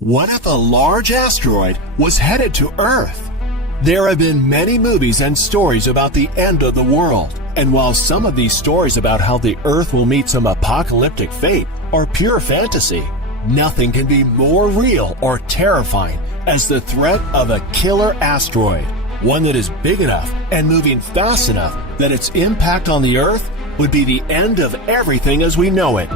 What if a large asteroid was headed to Earth? There have been many movies and stories about the end of the world, and while some of these stories about how the Earth will meet some apocalyptic fate are pure fantasy, nothing can be more real or terrifying as the threat of a killer asteroid, one that is big enough and moving fast enough that its impact on the Earth would be the end of everything as we know it.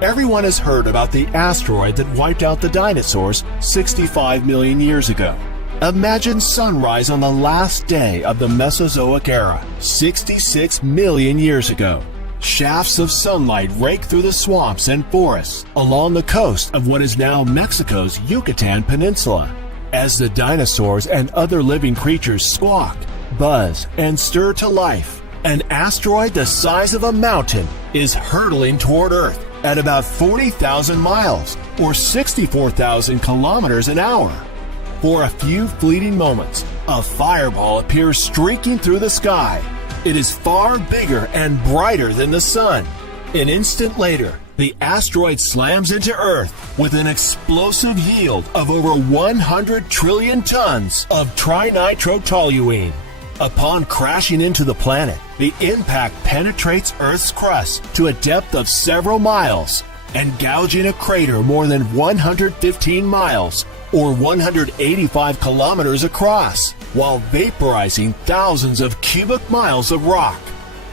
Everyone has heard about the asteroid that wiped out the dinosaurs 65 million years ago. Imagine sunrise on the last day of the Mesozoic era, 66 million years ago. Shafts of sunlight rake through the swamps and forests along the coast of what is now Mexico's Yucatan Peninsula. As the dinosaurs and other living creatures squawk, buzz, and stir to life, an asteroid the size of a mountain is hurtling toward Earth at about 40,000 miles or 64,000 kilometers an hour. For a few fleeting moments, a fireball appears streaking through the sky. It is far bigger and brighter than the sun. An instant later, the asteroid slams into Earth with an explosive yield of over 100 trillion tons of trinitrotoluene. Upon crashing into the planet, the impact penetrates Earth's crust to a depth of several miles and gouging a crater more than 115 miles or 185 kilometers across, while vaporizing thousands of cubic miles of rock.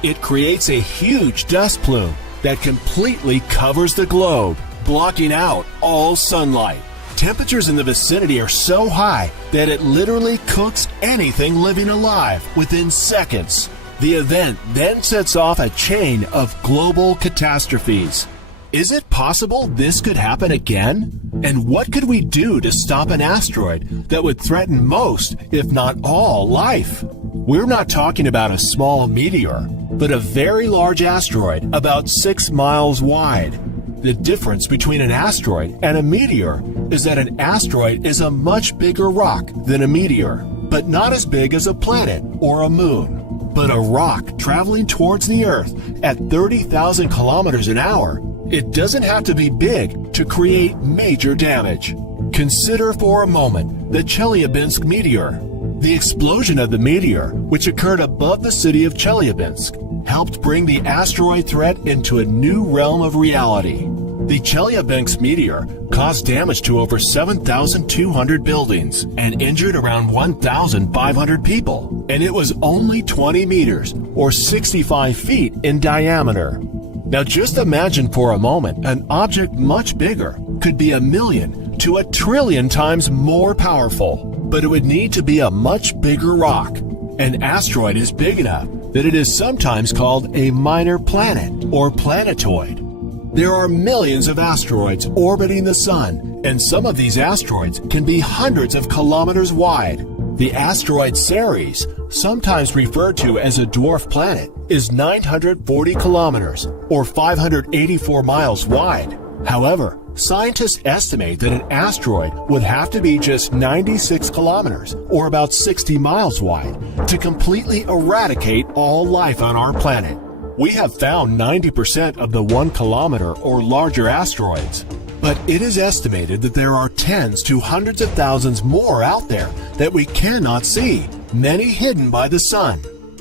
It creates a huge dust plume that completely covers the globe, blocking out all sunlight. Temperatures in the vicinity are so high that it literally cooks anything living alive within seconds. The event then sets off a chain of global catastrophes. Is it possible this could happen again? And what could we do to stop an asteroid that would threaten most, if not all, life? We're not talking about a small meteor, but a very large asteroid about 6 miles wide. The difference between an asteroid and a meteor is that an asteroid is a much bigger rock than a meteor, but not as big as a planet or a moon. But a rock traveling towards the Earth at 30,000 kilometers an hour, it doesn't have to be big to create major damage. Consider for a moment the Chelyabinsk meteor. The explosion of the meteor, which occurred above the city of Chelyabinsk, helped bring the asteroid threat into a new realm of reality. The Chelyabinsk meteor caused damage to over 7,200 buildings and injured around 1,500 people, and it was only 20 meters or 65 feet in diameter. Now just imagine for a moment an object much bigger could be 1,000,000 to 1,000,000,000,000 times more powerful, but it would need to be a much bigger rock. An asteroid is big enough that it is sometimes called a minor planet or planetoid. There are millions of asteroids orbiting the sun, and some of these asteroids can be hundreds of kilometers wide. The asteroid Ceres, sometimes referred to as a dwarf planet, is 940 kilometers or 584 miles wide. However, scientists estimate that an asteroid would have to be just 96 kilometers or about 60 miles wide to completely eradicate all life on our planet. We have found 90% of the 1 kilometer or larger asteroids, but it is estimated that there are tens to hundreds of thousands more out there that we cannot see, many hidden by the sun.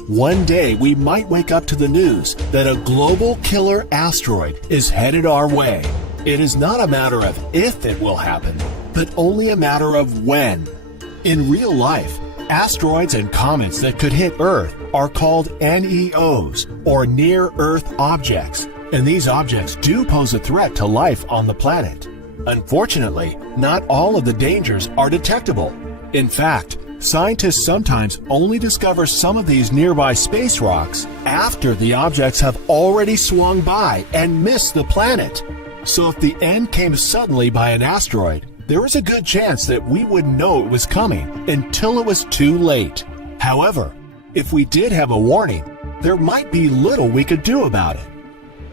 One day we might wake up to the news that a global killer asteroid is headed our way. It is not a matter of if it will happen, but only a matter of when. In real life, asteroids and comets that could hit Earth are called NEOs, or near-Earth objects, and these objects do pose a threat to life on the planet. Unfortunately, not all of the dangers are detectable. In fact, scientists sometimes only discover some of these nearby space rocks after the objects have already swung by and missed the planet. So if the end came suddenly by an asteroid, there is a good chance that we wouldn't know it was coming until it was too late. However, if we did have a warning, there might be little we could do about it.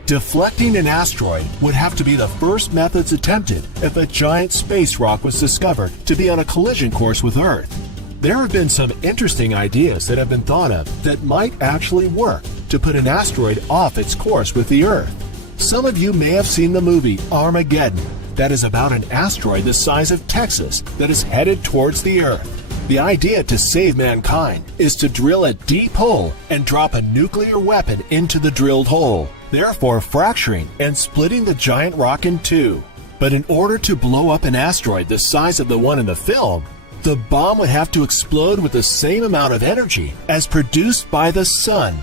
Deflecting an asteroid would have to be the first methods attempted if a giant space rock was discovered to be on a collision course with Earth. There have been some interesting ideas that have been thought of that might actually work to put an asteroid off its course with the Earth. Some of you may have seen the movie Armageddon, That is about an asteroid the size of Texas that is headed towards the Earth. The idea to save mankind is to drill a deep hole and drop a nuclear weapon into the drilled hole, therefore fracturing and splitting the giant rock in two. But in order to blow up an asteroid the size of the one in the film, the bomb would have to explode with the same amount of energy as produced by the sun.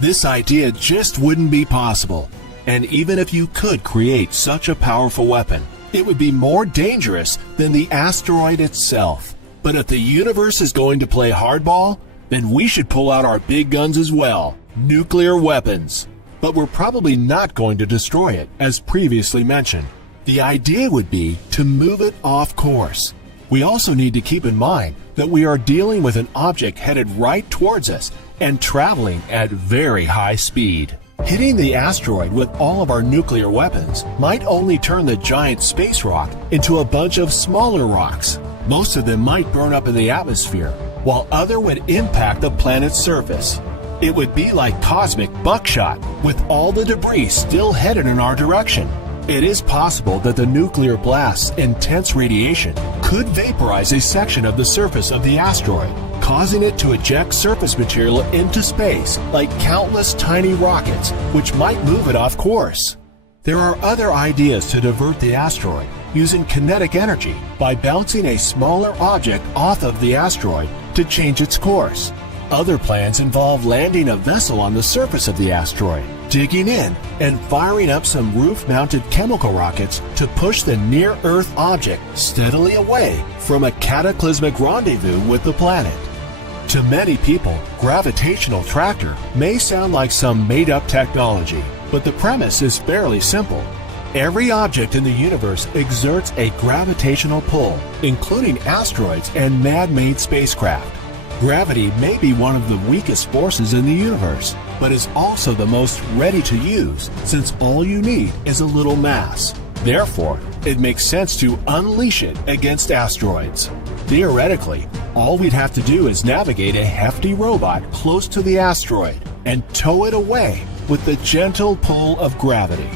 This idea just wouldn't be possible. And even if you could create such a powerful weapon, it would be more dangerous than the asteroid itself. But if the universe is going to play hardball, then we should pull out our big guns as well, nuclear weapons. But we're probably not going to destroy it, as previously mentioned. The idea would be to move it off course. We also need to keep in mind that we are dealing with an object headed right towards us and traveling at very high speed. Hitting the asteroid with all of our nuclear weapons might only turn the giant space rock into a bunch of smaller rocks. Most of them might burn up in the atmosphere, while other would impact the planet's surface. It would be like cosmic buckshot, with all the debris still headed in our direction. It is possible that the nuclear blast's intense radiation could vaporize a section of the surface of the asteroid, causing it to eject surface material into space like countless tiny rockets, which might move it off course. There are other ideas to divert the asteroid using kinetic energy by bouncing a smaller object off of the asteroid to change its course. Other plans involve landing a vessel on the surface of the asteroid, digging in, and firing up some roof-mounted chemical rockets to push the near-Earth object steadily away from a cataclysmic rendezvous with the planet. To many people, gravitational tractor may sound like some made-up technology, but the premise is fairly simple. Every object in the universe exerts a gravitational pull, including asteroids and man-made spacecraft. Gravity may be one of the weakest forces in the universe, but is also the most ready to use, since all you need is a little mass. Therefore, it makes sense to unleash it against asteroids. Theoretically, all we'd have to do is navigate a hefty robot close to the asteroid and tow it away with the gentle pull of gravity.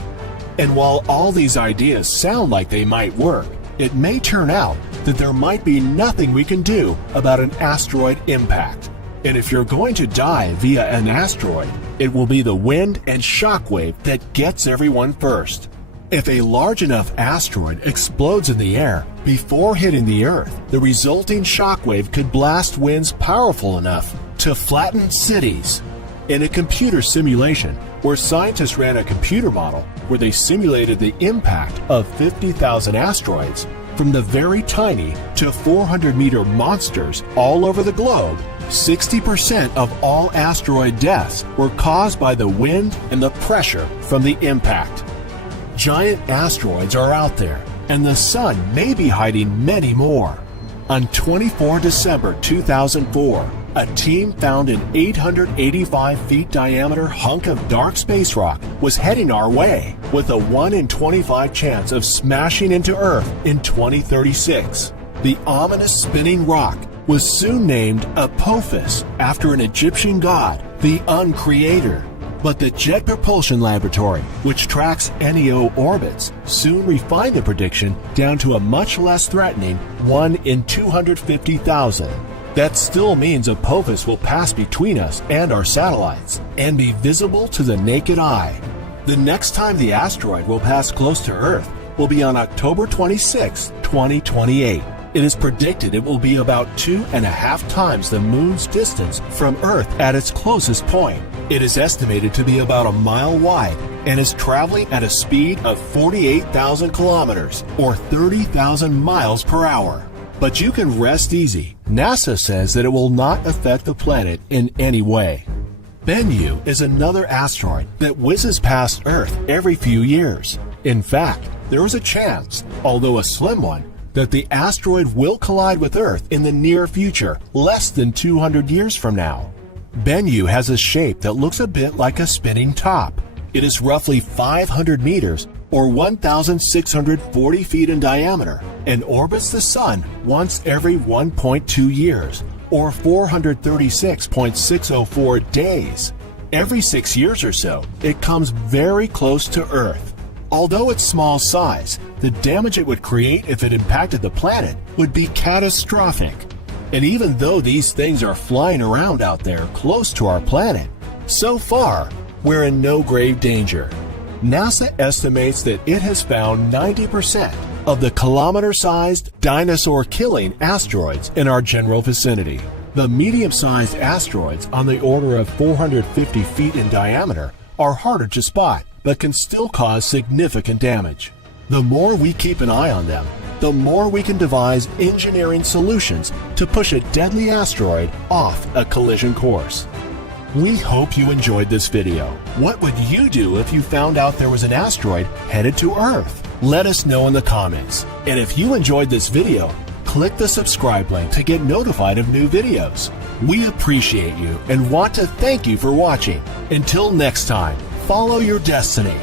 And while all these ideas sound like they might work, it may turn out that there might be nothing we can do about an asteroid impact. And if you're going to die via an asteroid, it will be the wind and shockwave that gets everyone first. If a large enough asteroid explodes in the air before hitting the Earth, the resulting shockwave could blast winds powerful enough to flatten cities. In a computer simulation, where scientists ran a computer model where they simulated the impact of 50,000 asteroids from the very tiny to 400-meter monsters all over the globe, 60% of all asteroid deaths were caused by the wind and the pressure from the impact. Giant asteroids are out there, and the sun may be hiding many more. On 24 December 2004, a team found an 885 feet diameter hunk of dark space rock was heading our way, with a 1 in 25 chance of smashing into Earth in 2036. The ominous spinning rock was soon named Apophis after an Egyptian god, the Uncreator. But the Jet Propulsion Laboratory, which tracks NEO orbits, soon refined the prediction down to a much less threatening 1 in 250,000. That still means Apophis will pass between us and our satellites and be visible to the naked eye. The next time the asteroid will pass close to Earth will be on October 26, 2028. It is predicted it will be about 2.5 times the Moon's distance from Earth at its closest point. It is estimated to be about a mile wide and is traveling at a speed of 48,000 kilometers or 30,000 miles per hour. But you can rest easy. NASA says that it will not affect the planet in any way. Bennu is another asteroid that whizzes past Earth every few years. In fact, there is a chance, although a slim one, that the asteroid will collide with Earth in the near future, less than 200 years from now. Bennu has a shape that looks a bit like a spinning top. It is roughly 500 meters or 1,640 feet in diameter and orbits the Sun once every 1.2 years or 436.604 days. Every 6 years or so, it comes very close to Earth. Although its small size, the damage it would create if it impacted the planet would be catastrophic. And even though these things are flying around out there close to our planet, so far, we're in no grave danger. NASA estimates that it has found 90% of the kilometer-sized, dinosaur-killing asteroids in our general vicinity. The medium-sized asteroids on the order of 450 feet in diameter are harder to spot, but can still cause significant damage. The more we keep an eye on them, the more we can devise engineering solutions to push a deadly asteroid off a collision course. We hope you enjoyed this video. What would you do if you found out there was an asteroid headed to Earth? Let us know in the comments. And if you enjoyed this video, click the subscribe link to get notified of new videos. We appreciate you and want to thank you for watching. Until next time, follow your destiny.